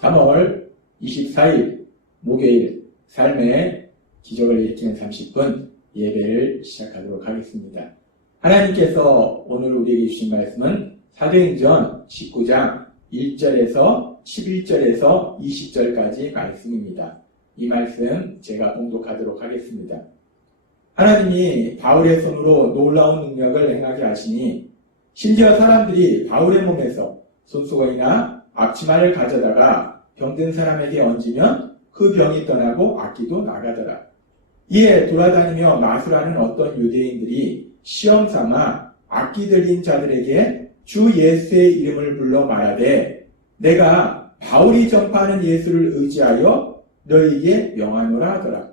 3월 24일 목요일 삶의 기적을 일으키는 30분 예배를 시작하도록 하겠습니다. 하나님께서 오늘 우리에게 주신 말씀은 사도행전 19장 1절에서 11절에서 20절까지 말씀입니다. 이 말씀 제가 봉독하도록 하겠습니다. 하나님이 바울의 손으로 놀라운 능력을 행하게 하시니 심지어 사람들이 바울의 몸에서 손수건이나 앞치마를 가져다가 병든 사람에게 얹으면 그 병이 떠나고 악기도 나가더라. 이에 돌아다니며 마술하는 어떤 유대인들이 시험 삼아 악기 들린 자들에게 주 예수의 이름을 불러 말하되 내가 바울이 전파하는 예수를 의지하여 너희에게 명하노라 하더라.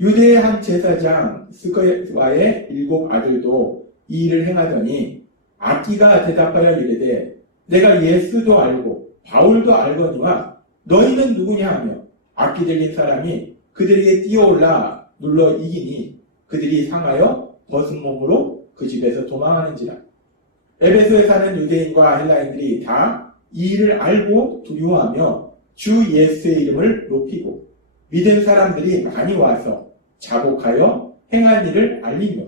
유대의 한 제사장 스가랴의 7 아들도 이 일을 행하더니 악기가 대답하여 이르되 내가 예수도 알고 바울도 알거니와 너희는 누구냐 하며 악기 들린 사람이 그들에게 뛰어올라 눌러 이기니 그들이 상하여 벗은 몸으로 그 집에서 도망하는지라. 에베소에 사는 유대인과 헬라인들이 다 이 일을 알고 두려워하며 주 예수의 이름을 높이고 믿은 사람들이 많이 와서 자복하여 행한 일을 알리며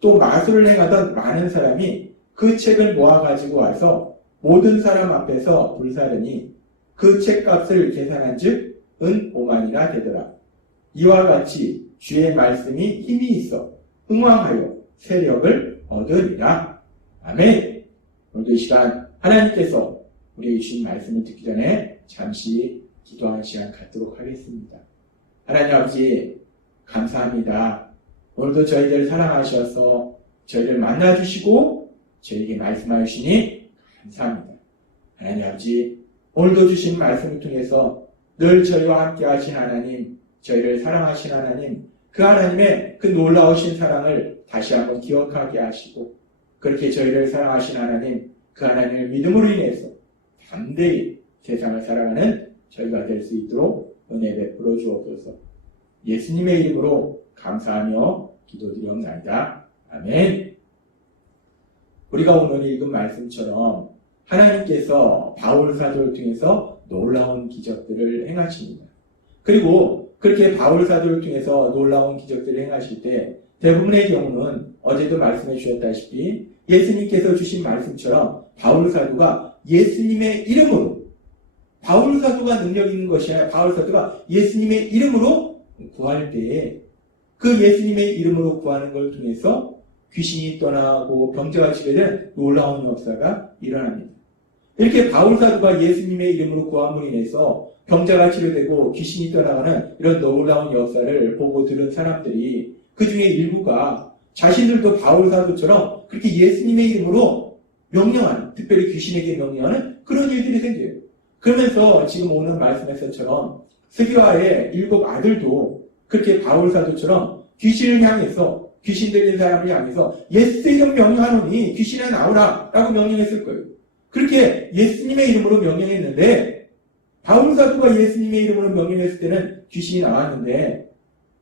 또 마술을 행하던 많은 사람이 그 책을 모아가지고 와서 모든 사람 앞에서 불사르니 그 책값을 계산한 즉 은 5만이나 되더라. 이와 같이 주의 말씀이 힘이 있어 흥왕하여 세력을 얻으리라. 아멘. 오늘도 이 시간 하나님께서 우리에게 주신 말씀을 듣기 전에 잠시 기도하는 시간 갖도록 하겠습니다. 하나님 아버지 감사합니다. 오늘도 저희들 사랑하셔서 저희를 만나주시고 저희에게 말씀하여 주시니 감사합니다. 하나님 아버지 오늘도 주신 말씀을 통해서 늘 저희와 함께 하신 하나님, 저희를 사랑하신 하나님, 그 하나님의 그 놀라우신 사랑을 다시 한번 기억하게 하시고 그렇게 저희를 사랑하신 하나님, 그 하나님을 믿음으로 인해서 담대히 세상을 살아가는 저희가 될 수 있도록 은혜 베풀어 주옵소서. 예수님의 이름으로 감사하며 기도드리옵나이다. 아멘. 우리가 오늘 읽은 말씀처럼 하나님께서 바울 사도를 통해서 놀라운 기적들을 행하십니다. 그리고 그렇게 바울 사도를 통해서 놀라운 기적들을 행하실 때 대부분의 경우는 어제도 말씀해 주셨다시피 예수님께서 주신 말씀처럼 바울 사도가 예수님의 이름으로 바울 사도가 능력 있는 것이 아니라 바울 사도가 예수님의 이름으로 구할 때에 그 예수님의 이름으로 구하는 걸 통해서 귀신이 떠나고 병자가 치료되는 놀라운 역사가 일어납니다. 이렇게 바울 사도가 예수님의 이름으로 구함으로 인해서 병자가 치료되고 귀신이 떠나가는 이런 놀라운 역사를 보고 들은 사람들이 그 중에 일부가 자신들도 바울 사도처럼 그렇게 예수님의 이름으로 명령하는, 특별히 귀신에게 명령하는 그런 일들이 생겨요. 그러면서 지금 오늘 말씀에서처럼 스가랴의 7 아들도 그렇게 바울 사도처럼 귀신을 향해서 귀신 들린 사람을 향해서 예수의 이름 명령하노니 귀신아 나오라 라고 명령했을 거예요. 그렇게 예수님의 이름으로 명령했는데 바울 사도가 예수님의 이름으로 명령했을 때는 귀신이 나왔는데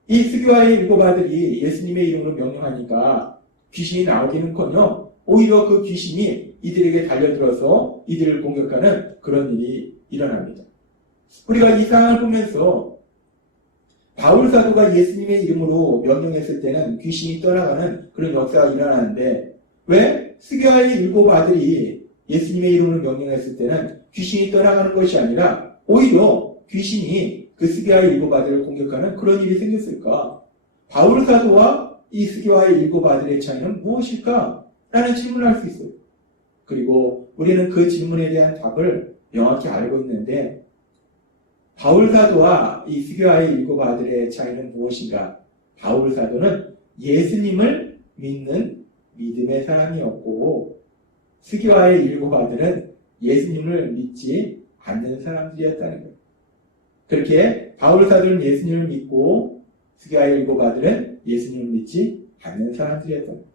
이 스가랴의 7 아들이 예수님의 이름으로 명령하니까 귀신이 나오기는커녕 오히려 그 귀신이 이들에게 달려들어서 이들을 공격하는 그런 일이 일어납니다. 우리가 이 상황을 보면서 바울 사도가 예수님의 이름으로 명령했을 때는 귀신이 떠나가는 그런 역사가 일어나는데 왜 스가랴의 7 아들이 예수님의 이름으로 명령했을 때는 귀신이 떠나가는 것이 아니라 오히려 귀신이 그 스가랴의 7 아들을 공격하는 그런 일이 생겼을까? 바울 사도와 이 스가랴의 7 아들의 차이는 무엇일까? 라는 질문을 할 수 있어요. 그리고 우리는 그 질문에 대한 답을 명확히 알고 있는데 바울 사도와 이 스가랴의 7 아들의 차이는 무엇인가? 바울 사도는 예수님을 믿는 믿음의 사람이었고 스가랴의 7 아들은 예수님을 믿지 않는 사람들이었다는 거예요. 그렇게 바울 사도는 예수님을 믿고 스가랴의 7 아들은 예수님을 믿지 않는 사람들이었다는 거예요.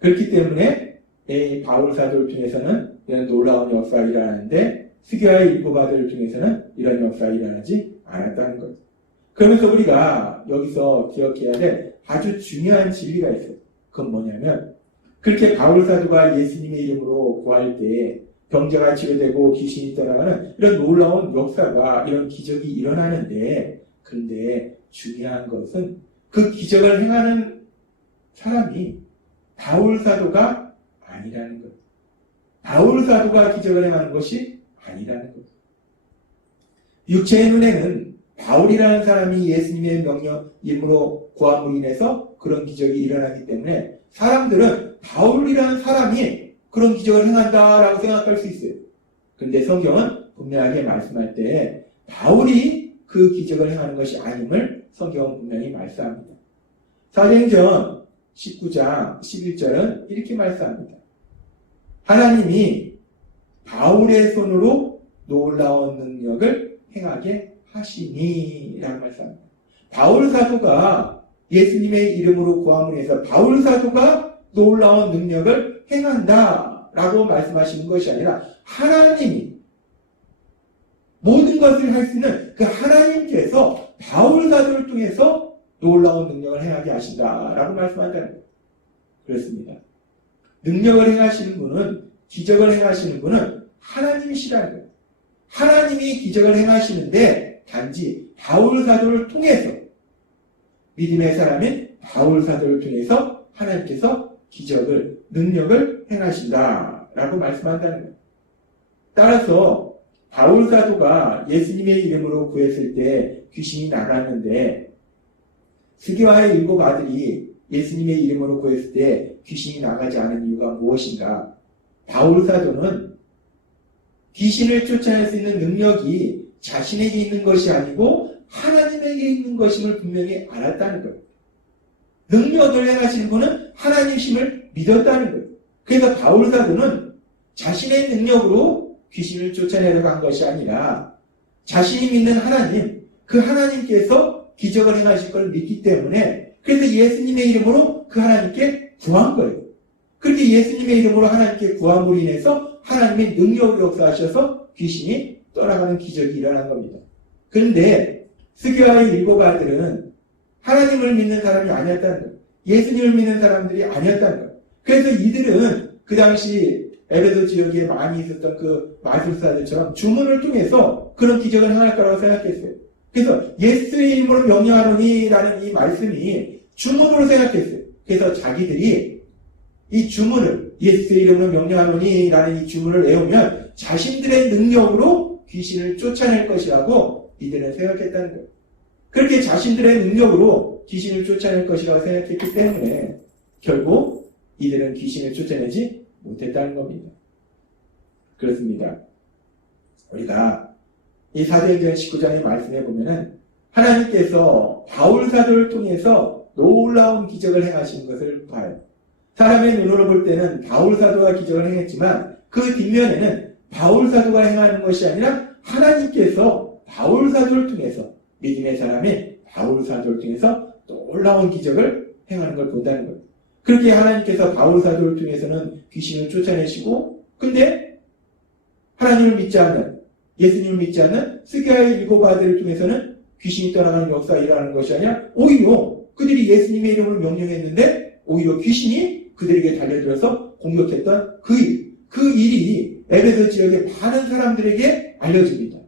그렇기 때문에 이 바울 사도를 통해서는 이런 놀라운 역사가 일어나는데 스가랴의 7 아들을 통해서는 이런 역사가 일어나지 않았다는 거예요. 그러면서 우리가 여기서 기억해야 될 아주 중요한 진리가 있어요. 그건 뭐냐면 그렇게 바울 사도가 예수님의 이름으로 구할 때 병자가 치료되고 귀신이 떠나가는 이런 놀라운 역사가, 이런 기적이 일어나는데, 그런데 중요한 것은 그 기적을 행하는 사람이 바울 사도가 아니라는 것. 바울 사도가 기적을 행하는 것이 아니라는 것. 육체의 눈에는 바울이라는 사람이 예수님의 명령임으로 구함으로 인해서 그런 기적이 일어나기 때문에 사람들은 바울이라는 사람이 그런 기적을 행한다라고 생각할 수 있어요. 그런데 성경은 분명하게 말씀할 때 바울이 그 기적을 행하는 것이 아님을 성경은 분명히 말씀합니다. 사도행전 19장 11절은 이렇게 말씀합니다. 하나님이 바울의 손으로 놀라운 능력을 행하게 하시니 라고 말씀합니다. 바울 사도가 예수님의 이름으로 구함을 해서 바울 사도가 놀라운 능력을 행한다 라고 말씀하시는 것이 아니라 하나님이 모든 것을 할 수 있는 그 하나님께서 바울 사도를 통해서 놀라운 능력을 행하게 하신다 라고 말씀한다는 거예요. 그렇습니다. 능력을 행하시는 분은, 기적을 행하시는 분은 하나님이시라는 거예요. 하나님이 기적을 행하시는데 단지 바울 사도를 통해서, 믿음의 사람인 바울 사도를 통해서 하나님께서 기적을, 능력을 행하신다라고 말씀한다는 거예요. 따라서 바울 사도가 예수님의 이름으로 구했을 때 귀신이 나갔는데 스기와의 7 아들이 예수님의 이름으로 구했을 때 귀신이 나가지 않은 이유가 무엇인가? 바울 사도는 귀신을 쫓아낼 수 있는 능력이 자신에게 있는 것이 아니고 하나님에게 있는 것임을 분명히 알았다는 거예요. 능력을 행하시는 분은 하나님이심을 믿었다는 거예요. 그래서 바울 사도는 자신의 능력으로 귀신을 쫓아내려고 한 것이 아니라 자신이 믿는 하나님, 그 하나님께서 기적을 행하실 걸 믿기 때문에 그래서 예수님의 이름으로 그 하나님께 구한 거예요. 그렇게 예수님의 이름으로 하나님께 구함으로 인해서 하나님의 능력으로 역사하셔서 귀신이 떠나가는 기적이 일어난 겁니다. 그런데 스기와의 7 아들은 하나님을 믿는 사람이 아니었다는 거예요. 예수님을 믿는 사람들이 아니었다는 거예요. 그래서 이들은 그 당시 에베소 지역에 많이 있었던 그 마술사들처럼 주문을 통해서 그런 기적을 행할 거라고 생각했어요. 그래서 예수의 이름으로 명령하노니라는 이 말씀이 주문으로 생각했어요. 그래서 자기들이 이 주문을, 예수의 이름으로 명령하노니라는 이 주문을 외우면 자신들의 능력으로 귀신을 쫓아낼 것이라고 이들은 생각했다는 거예요. 그렇게 자신들의 능력으로 귀신을 쫓아낼 것이라고 생각했기 때문에 결국 이들은 귀신을 쫓아내지 못했다는 겁니다. 그렇습니다. 우리가 이 사도행전 19장의 말씀에 보면은 하나님께서 바울 사도를 통해서 놀라운 기적을 행하시는 것을 봐요. 사람의 눈으로 볼 때는 바울 사도가 기적을 행했지만 그 뒷면에는 바울 사도가 행하는 것이 아니라 하나님께서 바울 사도를 통해서, 믿음의 사람이 바울 사도를 통해서 놀라운 기적을 행하는 걸 본다는 거예요. 그렇게 하나님께서 바울 사도를 통해서는 귀신을 쫓아내시고, 근데 하나님을 믿지 않는, 예수님을 믿지 않는 스기와의 7 아들을 통해서는 귀신이 떠나가는 역사가 일어나는 것이 아니라 오히려 그들이 예수님의 이름으로 명령했는데 오히려 귀신이 그들에게 달려들어서 공격했던 그 일이 에베소 지역의 많은 사람들에게 알려집니다.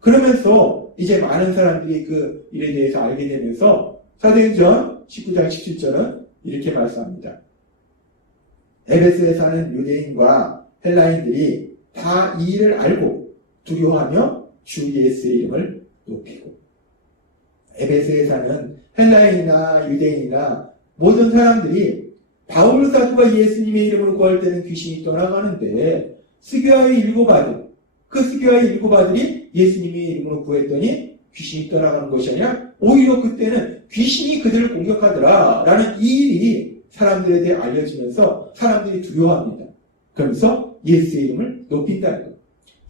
그러면서 이제 많은 사람들이 그 일에 대해서 알게 되면서 사도행전 19장 17절은 이렇게 말씀합니다. 에베소에 사는 유대인과 헬라인들이 다 이 일을 알고 두려워하며 주 예수의 이름을 높이고, 에베소에 사는 헬라인이나 유대인이나 모든 사람들이 바울 사도가 예수님의 이름으로 구할 때는 귀신이 떠나가는데 스기와의 7 아들, 그 스기와의 7 아들이 예수님의 이름으로 구했더니 귀신이 떠나가는 것이 아니라 오히려 그때는 귀신이 그들을 공격하더라 라는 이 일이 사람들에 대해 알려지면서 사람들이 두려워합니다. 그러면서 예수의 이름을 높인다는 거예요.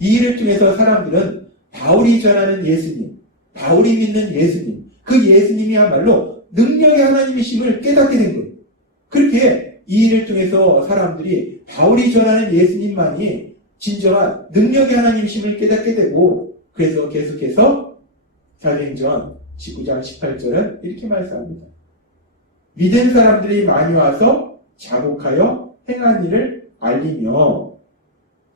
이 일을 통해서 사람들은 바울이 전하는 예수님, 바울이 믿는 예수님, 그 예수님이야말로 능력의 하나님이심을 깨닫게 된 거예요. 그렇게 이 일을 통해서 사람들이 바울이 전하는 예수님만이 진정한 능력의 하나님이심을 깨닫게 되고, 그래서 계속해서 사도행전 19장 18절은 이렇게 말씀합니다. 믿은 사람들이 많이 와서 자복하여 행한 일을 알리며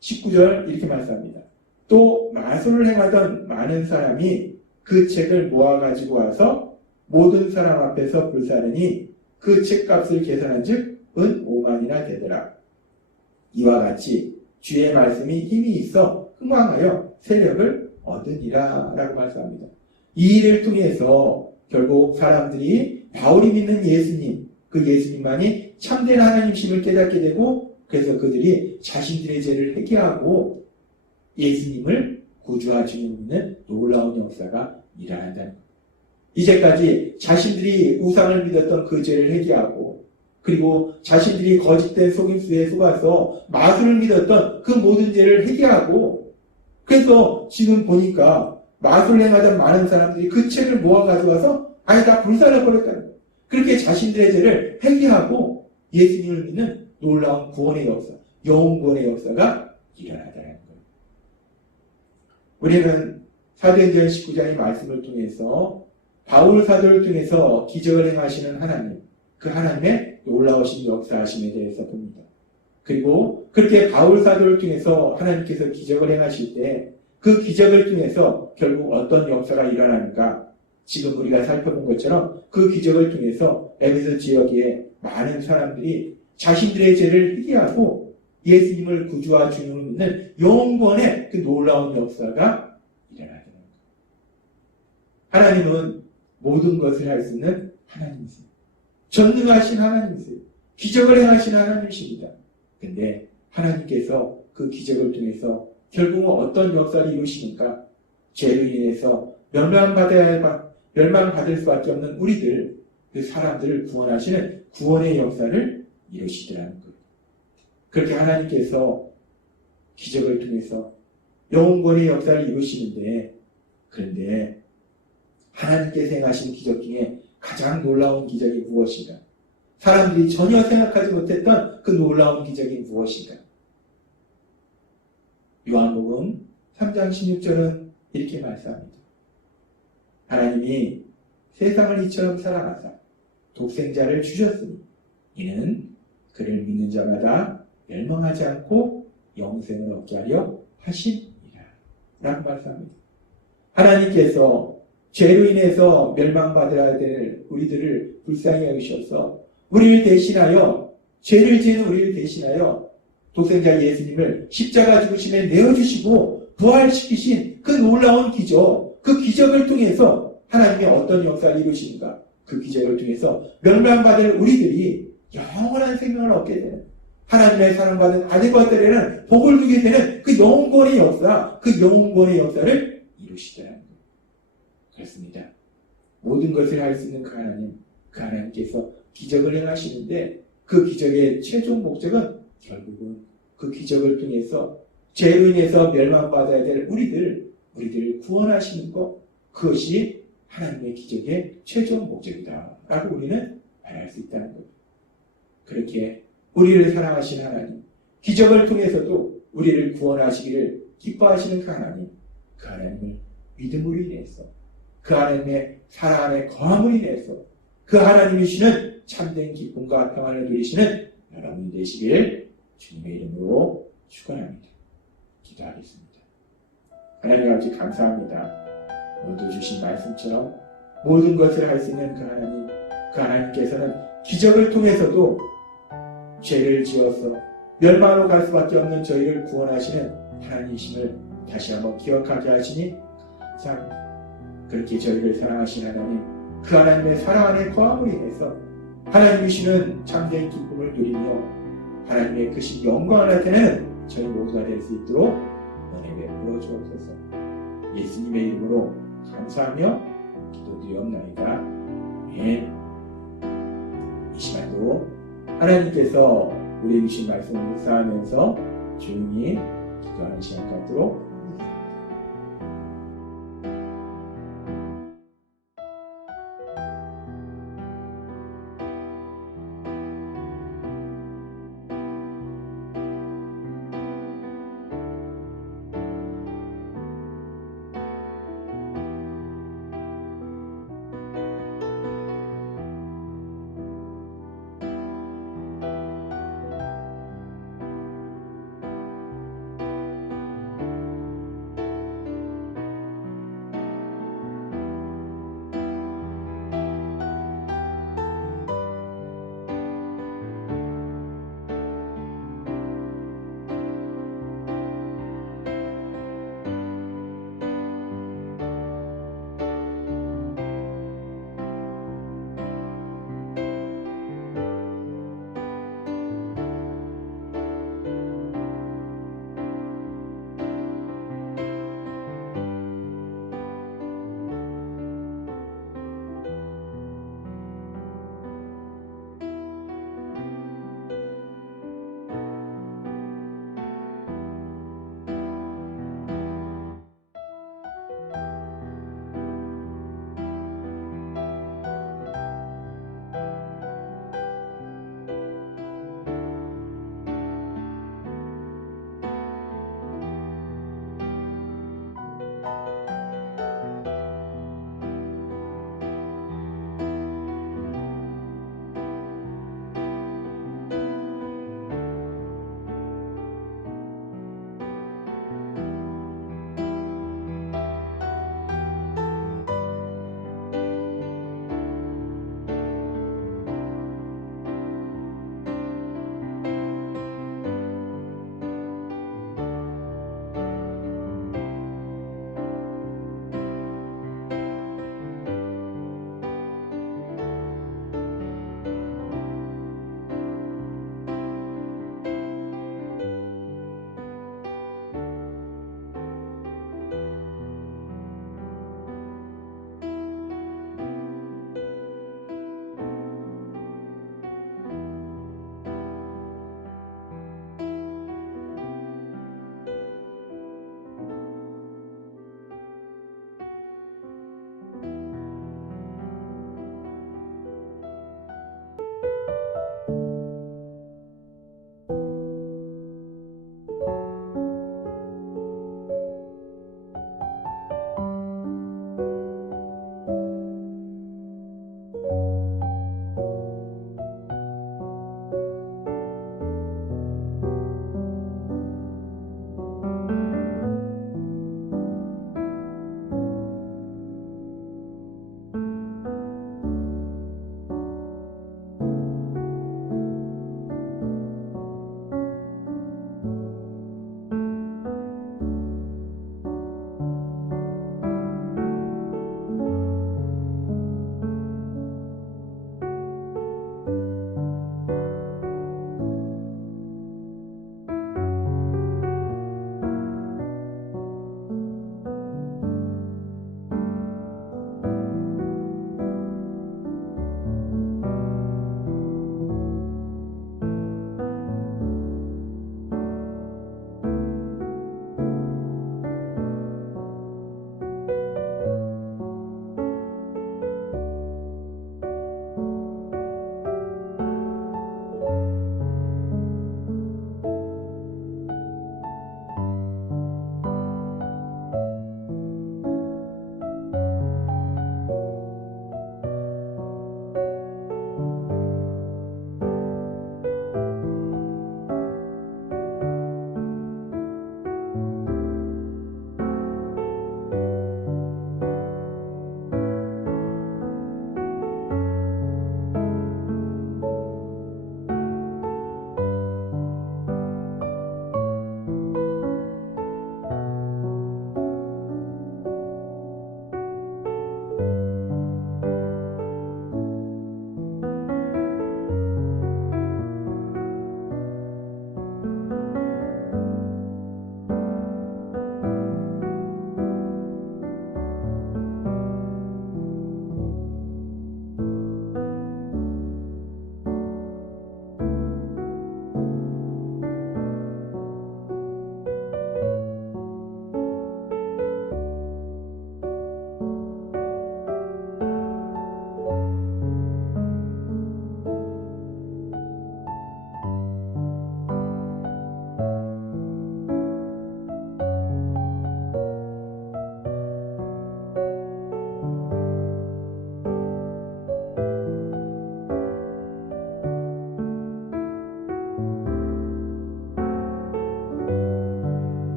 19절 이렇게 말씀합니다. 또 마술을 행하던 많은 사람이 그 책을 모아가지고 와서 모든 사람 앞에서 불사르니 그 책값을 계산한 즉 은 5만이나 되더라. 이와 같이 주의 말씀이 힘이 있어 흥왕하여 세력을 얻으니라 라고 말씀합니다. 이 일을 통해서 결국 사람들이 바울이 믿는 예수님, 그 예수님만이 참된 하나님심을 깨닫게 되고 그래서 그들이 자신들의 죄를 회개하고 예수님을 구주와 주님 믿는 놀라운 역사가 일어난다는 것. 이제까지 자신들이 우상을 믿었던 그 죄를 회개하고 그리고 자신들이 거짓된 속임수에 속아서 마술을 믿었던 그 모든 죄를 회개하고 그래서 지금 보니까 마술을 행하던 많은 사람들이 그 책을 모아 가져와서 아예 다 불살라버렸다는 거예요. 그렇게 자신들의 죄를 회개하고 예수님을 믿는 놀라운 구원의 역사, 영혼 구원의 역사가 일어나다는 거예요. 우리는 사도행전 19장의 말씀을 통해서 바울 사도를 통해서 기적을 행하시는 하나님, 그 하나님의 놀라우신 역사하심에 대해서 봅니다. 그리고 그렇게 바울 사도를 통해서 하나님께서 기적을 행하실 때 그 기적을 통해서 결국 어떤 역사가 일어나는가 지금 우리가 살펴본 것처럼 그 기적을 통해서 에베소 지역에 많은 사람들이 자신들의 죄를 회개하고 예수님을 구주와 주님을 믿는 영원의 그 놀라운 역사가 일어나는 겁니다. 하나님은 모든 것을 할 수 있는 하나님이세요. 전능하신 하나님이세요. 기적을 행하신 하나님이십니다. 근데 하나님께서 그 기적을 통해서 결국은 어떤 역사를 이루시는가? 죄로 인해서 멸망받을 수밖에 없는 우리들, 그 사람들을 구원하시는 구원의 역사를 이루시더라는 거예요. 그렇게 하나님께서 기적을 통해서 영원의 역사를 이루시는데, 그런데 하나님께서 행하신 기적 중에 가장 놀라운 기적이 무엇인가? 사람들이 전혀 생각하지 못했던 그 놀라운 기적이 무엇인가? 요한복음 3장 16절은 이렇게 말씀합니다. 하나님이 세상을 이처럼 사랑하사 독생자를 주셨으니 이는 그를 믿는 자마다 멸망하지 않고 영생을 얻게 하려 하심이라 라고 말씀합니다. 하나님께서 죄로 인해서 멸망받아야 될 우리들을 불쌍히 여기셔서 우리를 대신하여 죄를 지은 우리를 대신하여 독생자 예수님을 십자가 죽으심에 내어주시고 부활시키신 그 놀라운 기적, 그 기적을 통해서 하나님이 어떤 역사를 이루시는가? 그 기적을 통해서 멸망받을 우리들이 영원한 생명을 얻게 되는 하나님의 사랑받은 아들과 딸에는 복을 누게 되는 그 영원의 역사, 그 영원의 역사를 이루시더라는 거예요. 그렇습니다. 모든 것을 할 수 있는 그 하나님께서 기적을 행하시는데 그 기적의 최종 목적은 결국은 그 기적을 통해서 죄로 인해서 멸망받아야 될 우리들을 구원하시는 것, 그것이 하나님의 기적의 최종 목적이다 라고 우리는 말할 수 있다는 겁니다. 그렇게 우리를 사랑하시는 하나님, 기적을 통해서도 우리를 구원하시기를 기뻐하시는 그 하나님을 믿음으로 인해서 그 하나님의 사랑 안에 거함으로 인해서 그 하나님이 주시는 참된 기쁨과 평안을 누리시는 여러분이 되시길 주님의 이름으로 축원합니다. 기도하겠습니다. 하나님 아버지 감사합니다. 오늘도 주신 말씀처럼 모든 것을 할 수 있는 그 하나님께서는 기적을 통해서도 죄를 지어서 멸망으로 갈 수밖에 없는 저희를 구원하시는 하나님이심을 다시 한번 기억하게 하시니 감사합니다. 그렇게 저희를 사랑하신 하나님, 그 하나님의 사랑 안에 거함으로 인해서 하나님이시는 참된 기쁨을 누리며 하나님의 크신 영광을 나타내는 저희 모두가 될 수 있도록 은혜 베풀어 주옵소서. 예수님의 이름으로 감사하며 기도드리옵나이다. 아멘. 이 시간도 하나님께서 우리에게 주신 말씀을 묵상하면서 조용히 기도하는 시간 갖도록